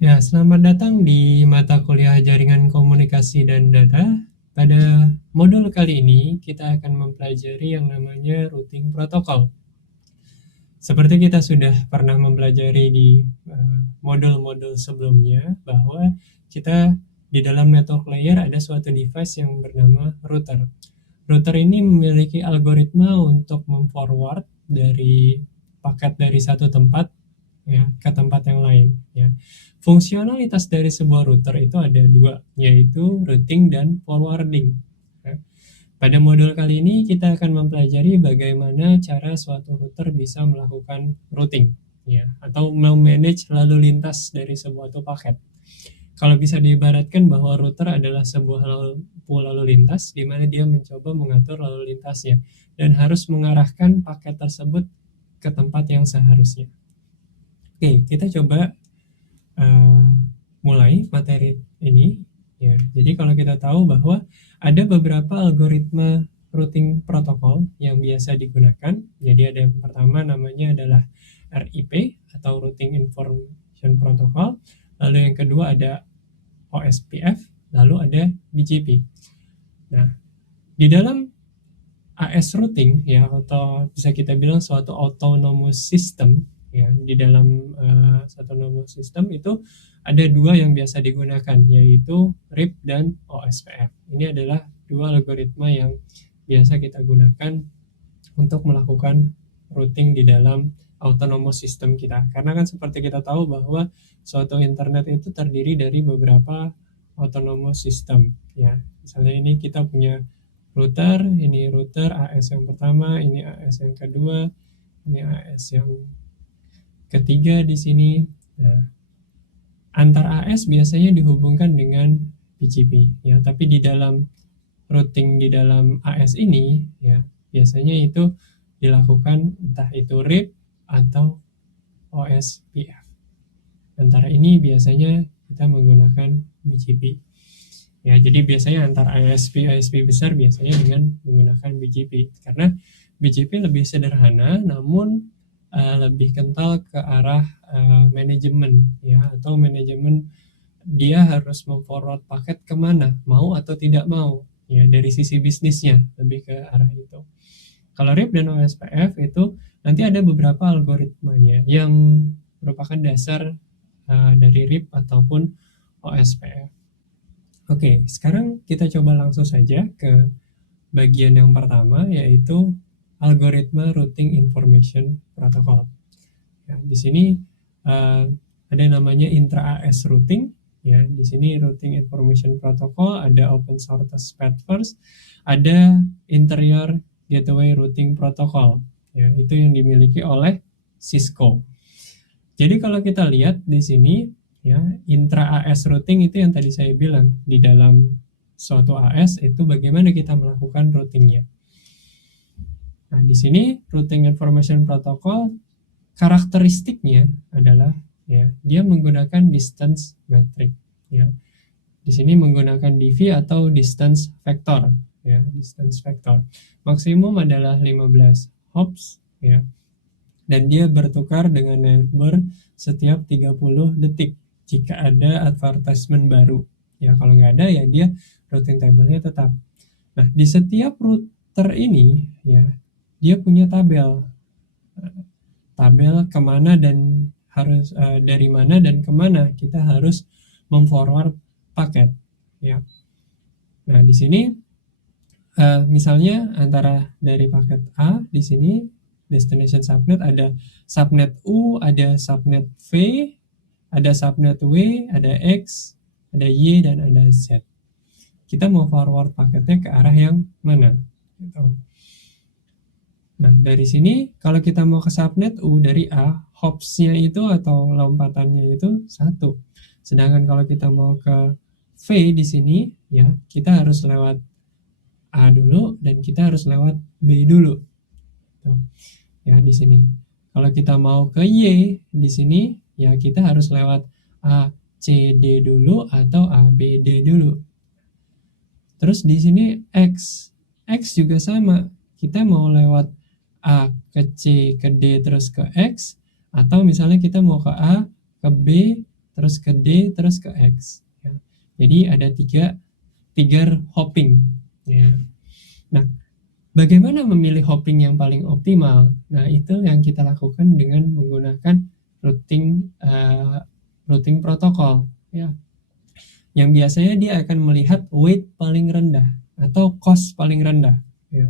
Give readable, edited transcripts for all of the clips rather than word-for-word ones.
Ya, selamat datang di mata kuliah Jaringan Komunikasi dan Data. Pada modul kali ini, kita akan mempelajari yang namanya routing protokol. Seperti kita sudah pernah mempelajari di modul-modul sebelumnya, bahwa kita di dalam network layer ada suatu device yang bernama router. Router ini memiliki algoritma untuk memforward dari paket dari satu tempat ya ke tempat yang lain ya. Fungsionalitas dari sebuah router itu ada dua, yaitu routing dan forwarding ya. Pada modul kali ini kita akan mempelajari bagaimana cara suatu router bisa melakukan routing ya, atau memanage lalu lintas dari sebuah paket. Kalau bisa diibaratkan bahwa router adalah sebuah lalu lintas di mana dia mencoba mengatur lalu lintasnya dan harus mengarahkan paket tersebut ke tempat yang seharusnya. Oke, kita coba uh, mulai materi ini ya. Jadi kalau kita tahu bahwa ada beberapa algoritma routing protokol yang biasa digunakan. Jadi ada yang pertama namanya adalah RIP atau Routing Information Protocol. Lalu yang kedua ada OSPF, lalu ada BGP. Nah, di dalam AS routing ya, atau bisa kita bilang suatu autonomous system ya, di dalam autonomous system itu ada dua yang biasa digunakan, yaitu RIP dan OSPF. Ini adalah dua algoritma yang biasa kita gunakan untuk melakukan routing di dalam autonomous system kita. Karena kan seperti kita tahu bahwa suatu internet itu terdiri dari beberapa autonomous system ya. Misalnya ini kita punya router, ini router AS yang pertama, ini AS yang kedua, ini AS yang ketiga di sini. Nah, antar AS biasanya dihubungkan dengan BGP ya, tapi di dalam routing di dalam AS ini ya, biasanya itu dilakukan entah itu RIP atau OSPF. Antara ini biasanya kita menggunakan BGP. Ya, jadi biasanya antar ISP besar biasanya dengan menggunakan BGP, karena BGP lebih sederhana namun lebih kental ke arah manajemen ya, atau manajemen dia harus memforward paket kemana, mau atau tidak mau ya, dari sisi bisnisnya lebih ke arah itu. Kalau RIP dan OSPF itu nanti ada beberapa algoritmanya yang merupakan dasar dari RIP ataupun OSPF. Oke, sekarang kita coba langsung saja ke bagian yang pertama, yaitu algoritma routing information protocol. Ya, di sini uh, ada namanya intra-AS routing. Ya, di sini routing information protocol, ada open source path first, ada interior gateway routing protocol. Ya, itu yang dimiliki oleh Cisco. Jadi kalau kita lihat di sini ya, intra AS routing itu yang tadi saya bilang, di dalam suatu AS itu bagaimana kita melakukan routingnya. Nah, di sini routing information protocol karakteristiknya adalah ya, dia menggunakan distance metric ya. Di sini menggunakan DV atau distance vector ya, distance vector. Maksimum adalah 15 hops ya. Dan dia bertukar dengan neighbor setiap 30 detik jika ada advertisement baru. Ya, kalau nggak ada ya dia routing table-nya tetap. Nah, di setiap router ini ya, dia punya tabel. Tabel kemana dan harus dari mana dan kemana kita harus memforward paket ya. Nah, di sini misalnya antara dari paket A di sini destination subnet ada subnet U, ada subnet V, ada subnet W, ada X, ada Y, dan ada Z. Kita mau forward paketnya ke arah yang mana? Gitu. Nah, dari sini kalau kita mau ke subnet U dari A, hopsnya itu atau lompatannya itu 1. Sedangkan kalau kita mau ke V di sini, ya kita harus lewat A dulu dan kita harus lewat B dulu. Tuh. Ya, di sini. Kalau kita mau ke Y di sini, ya kita harus lewat A, C, D dulu atau A, B, D dulu. Terus di sini X. X juga sama. Kita mau lewat A ke C ke D terus ke X, atau misalnya kita mau ke A ke B terus ke D, terus ke X. Ya. Jadi ada tiga hopping. Ya. Nah, bagaimana memilih hopping yang paling optimal? Nah, itu yang kita lakukan dengan menggunakan routing protokol. Ya. Yang biasanya dia akan melihat weight paling rendah atau cost paling rendah. Ya.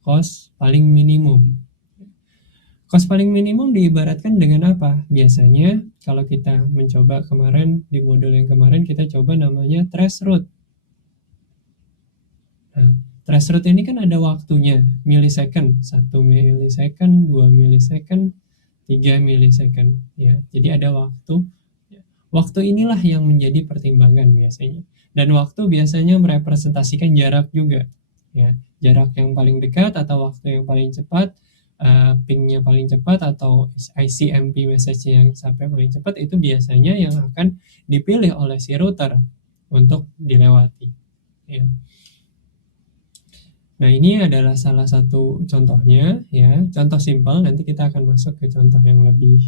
Cost paling minimum. Cost paling minimum diibaratkan dengan apa? Biasanya kalau kita mencoba kemarin, di modul yang kemarin kita coba namanya trace route. Nah, trace route ini kan ada waktunya, millisecond, 1 millisecond, 2 millisecond, 3 millisecond. Ya. Jadi ada waktu. Waktu inilah yang menjadi pertimbangan biasanya. Dan waktu biasanya merepresentasikan jarak juga. Ya, jarak yang paling dekat atau waktu yang paling cepat, pingnya paling cepat atau ICMP message yang sampai paling cepat itu biasanya yang akan dipilih oleh si router untuk dilewati. Ya. Nah, ini adalah salah satu contohnya, ya, contoh simpel. Nanti kita akan masuk ke contoh yang lebih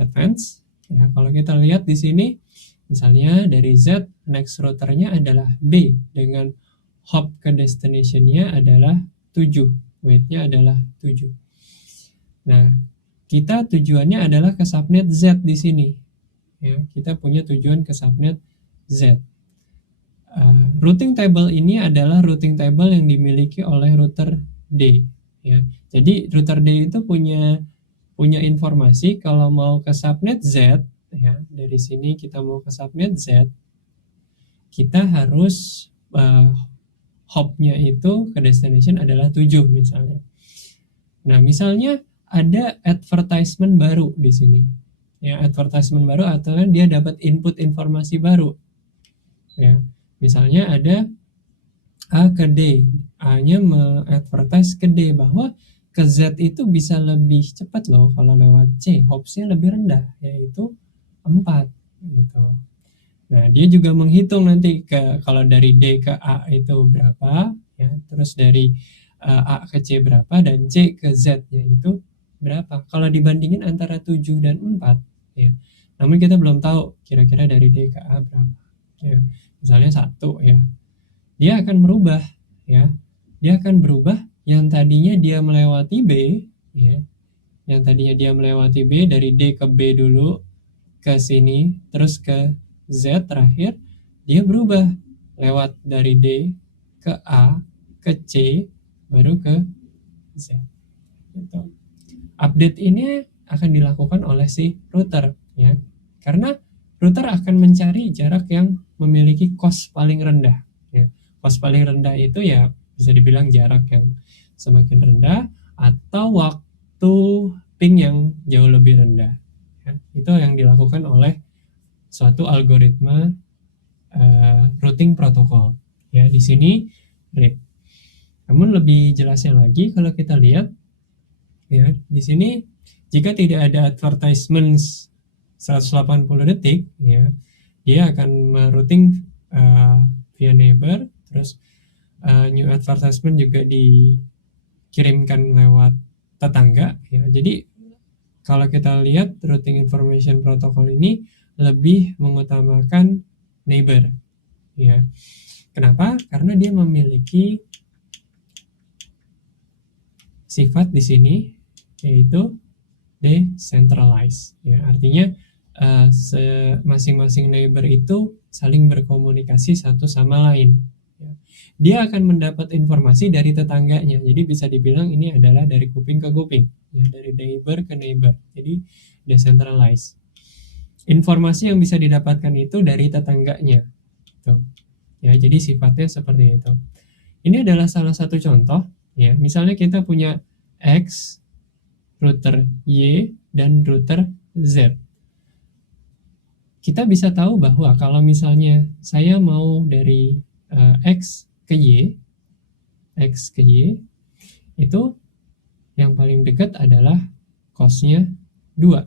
advance. Ya, kalau kita lihat di sini, misalnya dari Z, next routernya adalah B dengan hop ke destination-nya adalah 7, weight-nya adalah 7. Nah, kita tujuannya adalah ke subnet Z di sini. Ya, kita punya tujuan ke subnet Z. Routing table ini adalah routing table yang dimiliki oleh router D. Ya. Jadi router D itu punya informasi kalau mau ke subnet Z, ya, dari sini kita mau ke subnet Z, kita harus hopnya itu ke destination adalah 7 misalnya. Nah, misalnya ada advertisement baru di sini. Ya, advertisement baru atau dia dapat input informasi baru. Ya, misalnya ada A ke D. A-nya me-advertise ke D bahwa ke Z itu bisa lebih cepat loh kalau lewat C. Hopsnya lebih rendah, yaitu 4. Gitu. Nah, dia juga menghitung nanti kalau dari D ke A itu berapa, ya, terus dari A ke C berapa, dan C ke Z-nya itu berapa. Kalau dibandingin antara 7 dan 4, ya. Namun kita belum tahu kira-kira dari D ke A berapa. Ya. Misalnya 1, ya. Dia akan berubah, ya. Dia akan berubah yang tadinya dia melewati B, ya. Yang tadinya dia melewati B dari D ke B dulu, ke sini, terus ke Z terakhir, dia berubah lewat dari D ke A, ke C, baru ke Z. Gitu. Update ini akan dilakukan oleh si router, ya, karena router akan mencari jarak yang memiliki cost paling rendah. Ya. Cost paling rendah itu ya bisa dibilang jarak yang semakin rendah atau waktu ping yang jauh lebih rendah. Ya. Itu yang dilakukan oleh suatu algoritma routing protokol. Ya, di sini RIP. Namun lebih jelasnya lagi kalau kita lihat, ya, di sini jika tidak ada advertisement 180 detik, ya, dia akan merouting via neighbor, terus new advertisement juga dikirimkan lewat tetangga, ya. Jadi kalau kita lihat routing information protocol ini lebih mengutamakan neighbor, ya. Kenapa? Karena dia memiliki sifat di sini yaitu decentralized, ya. Artinya masing-masing neighbor itu saling berkomunikasi satu sama lain. Ya. Dia akan mendapat informasi dari tetangganya. Jadi bisa dibilang ini adalah dari kuping ke kuping, ya, dari neighbor ke neighbor. Jadi decentralized. Informasi yang bisa didapatkan itu dari tetangganya. Tuh. Ya, jadi sifatnya seperti itu. Ini adalah salah satu contoh, ya. Misalnya kita punya X, router Y, dan router Z. Kita bisa tahu bahwa kalau misalnya saya mau dari X ke Y, itu yang paling dekat adalah cost-nya 2.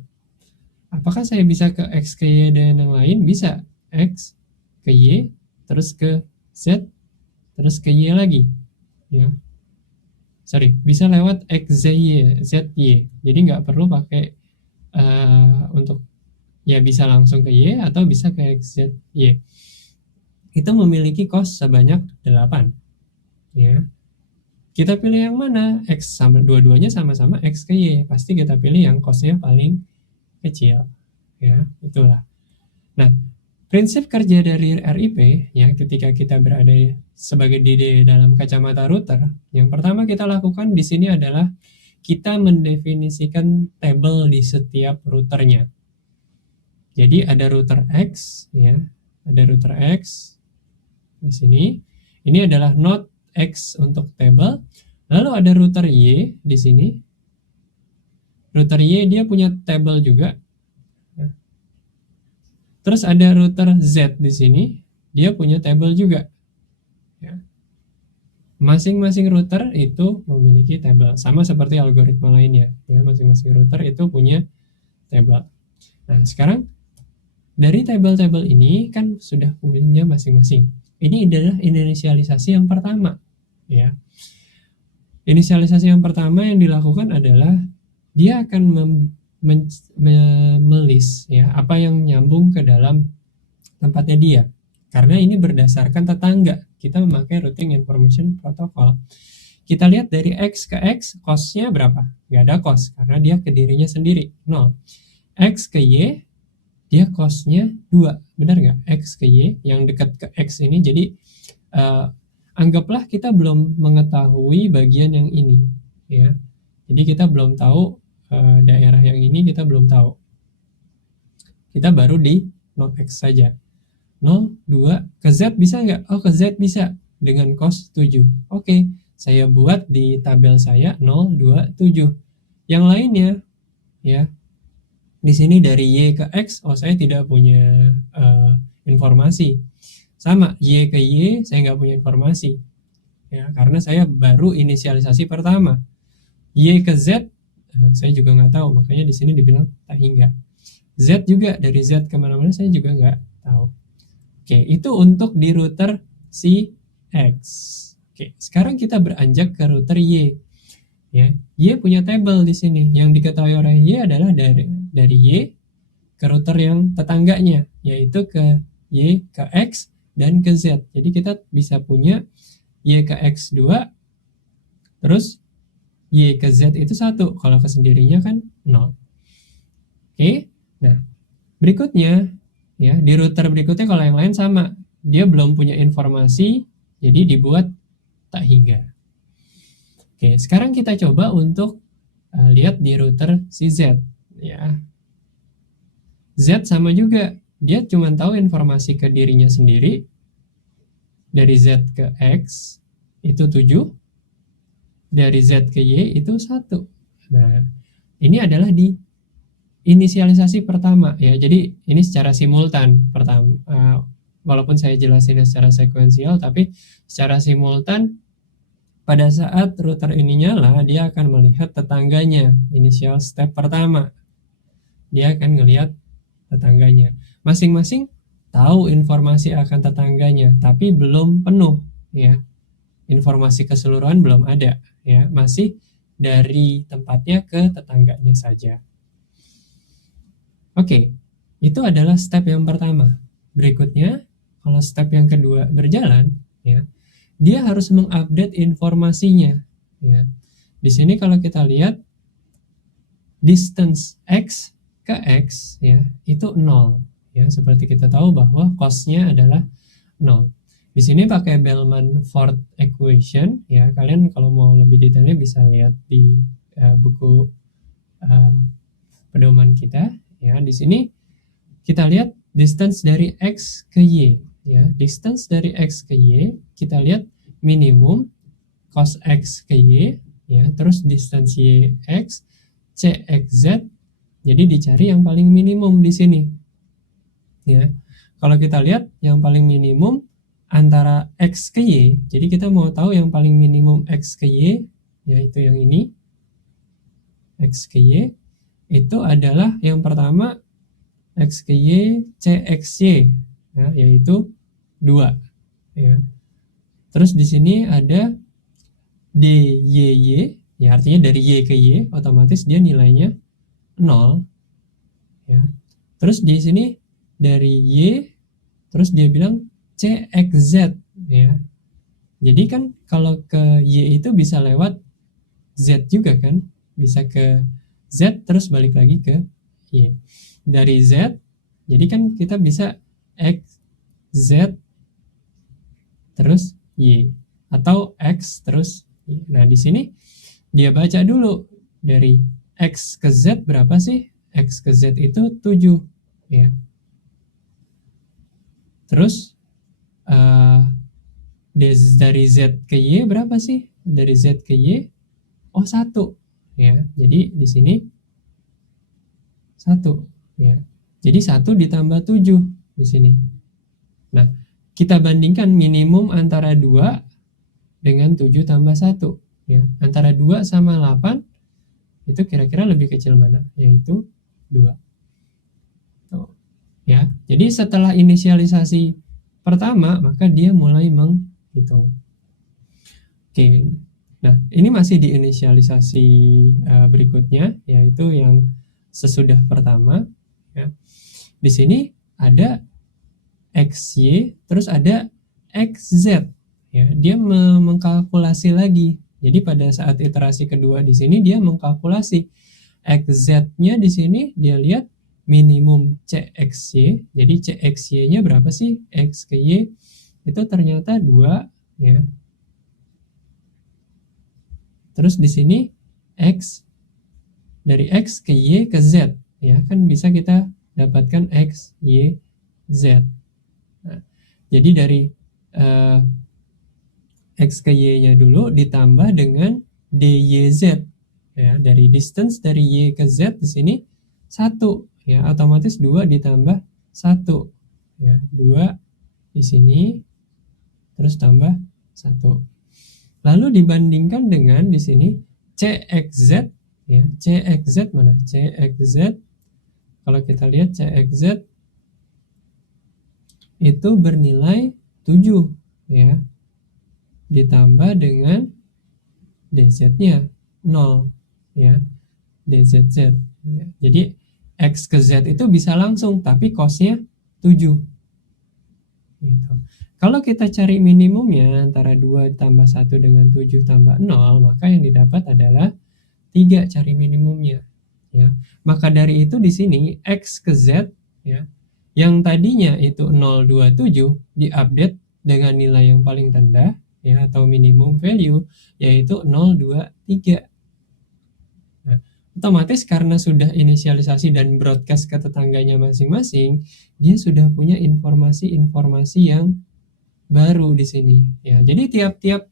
Apakah saya bisa ke X ke Y dan yang lain? Bisa. X ke Y, terus ke Z, terus ke Y lagi. Ya. Sorry, bisa lewat X, Z, Y. Jadi nggak perlu pakai untuk Ya bisa langsung ke Y atau bisa ke X, Z, Y. Itu memiliki cost sebanyak 8. Ya. Kita pilih yang mana? X sama dua-duanya sama-sama X ke Y. Pasti kita pilih yang costnya paling kecil. Ya, itulah. Nah, prinsip kerja dari RIP ya ketika kita berada sebagai di dalam kacamata router, yang pertama kita lakukan di sini adalah kita mendefinisikan tabel di setiap routernya. Jadi ada router X ya, ada router X di sini. Ini adalah node X untuk tabel. Lalu ada router Y di sini. Router Y dia punya tabel juga. Terus ada router Z di sini, dia punya tabel juga. Ya. Masing-masing router itu memiliki tabel, sama seperti algoritma lainnya. Ya, masing-masing router itu punya tabel. Nah, sekarang dari tabel-tabel ini kan sudah punya masing-masing. Ini adalah inisialisasi yang pertama. Ya. Inisialisasi yang pertama yang dilakukan adalah dia akan melis ya apa yang nyambung ke dalam tempatnya dia. Karena ini berdasarkan tetangga. Kita memakai routing information protocol. Kita lihat dari X ke X, cost-nya berapa? Nggak ada cost, karena dia ke dirinya sendiri, 0. X ke Y, dia cost-nya 2. Benar nggak? X ke Y, yang dekat ke X ini, jadi anggaplah kita belum mengetahui bagian yang ini. Ya. Jadi kita belum tahu daerah yang ini, kita belum tahu. Kita baru di node X saja. 0, 2, ke Z bisa nggak? Oh, ke Z bisa dengan cost 7. Oke, saya buat di tabel saya 0, 2, 7. Yang lainnya, ya, di sini dari Y ke X, oh saya tidak punya informasi. Sama, Y ke Y, saya nggak punya informasi. Ya, karena saya baru inisialisasi pertama. Y ke Z, saya juga nggak tahu, makanya di sini dibilang tak hingga. Z juga, dari Z kemana-mana saya juga nggak tahu. Oke, itu untuk di router si X. Oke, sekarang kita beranjak ke router Y. Ya, Y punya tabel di sini. Yang diketahui oleh Y adalah dari Y ke router yang tetangganya, yaitu ke Y ke X dan ke Z. Jadi kita bisa punya Y ke X 2, terus Y ke Z itu 1. Kalau ke sendirinya kan 0. Oke, nah berikutnya, ya, di router berikutnya kalau yang lain sama, dia belum punya informasi, jadi dibuat tak hingga. Oke, sekarang kita coba untuk lihat di router si Z. Ya. Z sama juga, dia cuma tahu informasi ke dirinya sendiri, dari Z ke X itu 7, dari Z ke Y itu 1. Nah, ini adalah di inisialisasi pertama ya. Jadi ini secara simultan pertama, walaupun saya jelasinnya secara sekuensial, tapi secara simultan pada saat router ini nyala, dia akan melihat tetangganya. Initial step pertama, dia akan ngelihat tetangganya. Masing-masing tahu informasi akan tetangganya, tapi belum penuh ya. Informasi keseluruhan belum ada ya, masih dari tempatnya ke tetangganya saja. Oke, itu adalah step yang pertama. Berikutnya, kalau step yang kedua berjalan, ya, dia harus mengupdate informasinya. Ya. Di sini kalau kita lihat distance X ke X, ya, itu 0. Ya, seperti kita tahu bahwa cost-nya adalah 0. Di sini pakai Bellman-Ford equation, ya. Kalian kalau mau lebih detailnya bisa lihat di buku pedoman kita. Ya, di sini kita lihat distance dari X ke Y. Ya, distance dari X ke Y, kita lihat minimum cos X ke Y, ya, terus distance Y X, CXZ, jadi dicari yang paling minimum di sini. Ya, kalau kita lihat yang paling minimum antara X ke Y, jadi kita mau tahu yang paling minimum X ke Y, yaitu yang ini, X ke Y, itu adalah yang pertama X ke Y, CXY, ya, yaitu 2. Ya. Terus di sini ada DYY, ya artinya dari Y ke Y, otomatis dia nilainya 0. Ya. Terus di sini dari Y, terus dia bilang CXZ ya. Jadi kan kalau ke Y itu bisa lewat Z juga kan, bisa ke Z terus balik lagi ke Y. Dari Z, jadi kan kita bisa X, Z, terus Y. Atau X terus Y. Nah di sini dia baca dulu dari X ke Z berapa sih? X ke Z itu 7 ya. Terus dari Z ke Y berapa sih? Dari Z ke Y, oh 1 ya. Jadi di sini 1 ya. Jadi 1 ditambah 7 di sini. Nah, kita bandingkan minimum antara 2 dengan 7 tambah 1 ya. Antara 2 sama 8 itu kira-kira lebih kecil mana? Yaitu 2. Tuh. Ya. Jadi setelah inisialisasi pertama, maka dia mulai menghitung. Oke. Nah, ini masih di inisialisasi berikutnya, yaitu yang sesudah pertama ya. Di sini ada XY, terus ada XZ ya. Dia mengkalkulasi lagi. Jadi pada saat iterasi kedua di sini dia mengkalkulasi XZ-nya di sini dia lihat minimum CXY. Jadi CXY-nya berapa sih? X ke Y itu ternyata 2 ya. Terus di sini X, dari X ke Y ke Z ya, kan bisa kita dapatkan X, Y, Z. Nah, jadi dari X ke Y-nya dulu ditambah dengan DYZ ya, dari distance dari Y ke Z di sini 1 ya, otomatis 2 ditambah 1 ya, 2 di sini terus tambah 1. Lalu dibandingkan dengan di sini CXZ ya, CXZ mana? CXZ, kalau kita lihat CXZ itu bernilai 7 ya, ditambah dengan DZ-nya 0 ya, DZZ ya. Jadi X ke Z itu bisa langsung, tapi cost-nya 7 gitu. Kalau kita cari minimumnya antara 2 tambah 1 dengan 7 tambah 0, maka yang didapat adalah 3 cari minimumnya ya. Maka dari itu di sini X ke Z ya, yang tadinya itu 027 diupdate dengan nilai yang paling rendah ya, atau minimum value, yaitu 023. Nah, otomatis karena sudah inisialisasi dan broadcast ke tetangganya masing-masing, dia sudah punya informasi-informasi yang baru di sini ya. Jadi tiap-tiap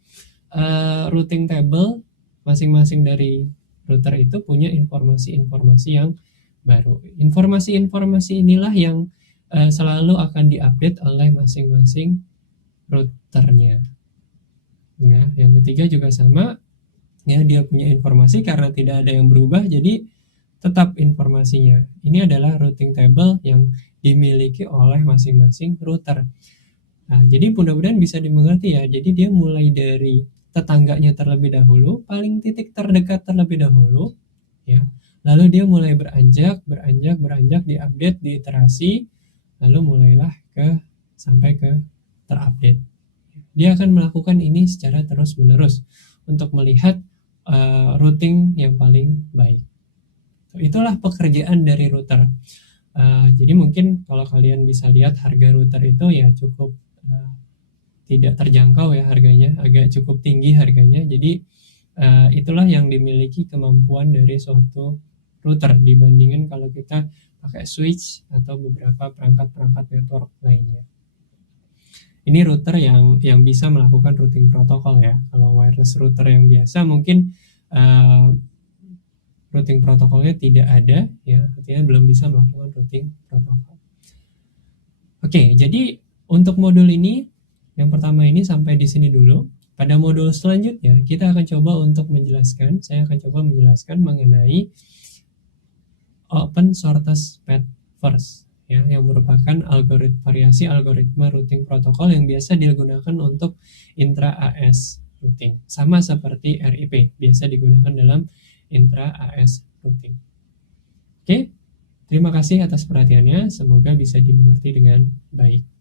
routing table masing-masing dari router itu punya informasi-informasi yang baru. Informasi-informasi inilah yang selalu akan diupdate oleh masing-masing routernya. Ya, yang ketiga juga sama ya, dia punya informasi karena tidak ada yang berubah, jadi tetap informasinya. Ini adalah routing table yang dimiliki oleh masing-masing router. Nah, jadi mudah-mudahan bisa dimengerti ya. Jadi dia mulai dari tetangganya terlebih dahulu, paling titik terdekat terlebih dahulu, ya. Lalu dia mulai beranjak, diupdate, diiterasi, lalu mulailah sampai ke terupdate. Dia akan melakukan ini secara terus-menerus untuk melihat routing yang paling baik. Itulah pekerjaan dari router. Jadi mungkin kalau kalian bisa lihat harga router itu ya cukup tidak terjangkau ya harganya, agak cukup tinggi harganya. Jadi itulah yang dimiliki kemampuan dari suatu router dibandingkan kalau kita pakai switch atau beberapa perangkat-perangkat network lainnya. Ini router yang bisa melakukan routing protokol ya. Kalau wireless router yang biasa mungkin routing protokolnya tidak ada ya, artinya belum bisa melakukan routing protokol. Oke, jadi untuk modul ini yang pertama ini sampai di sini dulu. Pada modul selanjutnya kita akan coba untuk menjelaskan, saya akan coba menjelaskan mengenai open shortest path first ya, yang merupakan variasi algoritma routing protokol yang biasa digunakan untuk intra AS routing. Sama seperti RIP, biasa digunakan dalam intra AS routing. Oke. Terima kasih atas perhatiannya, semoga bisa dimengerti dengan baik.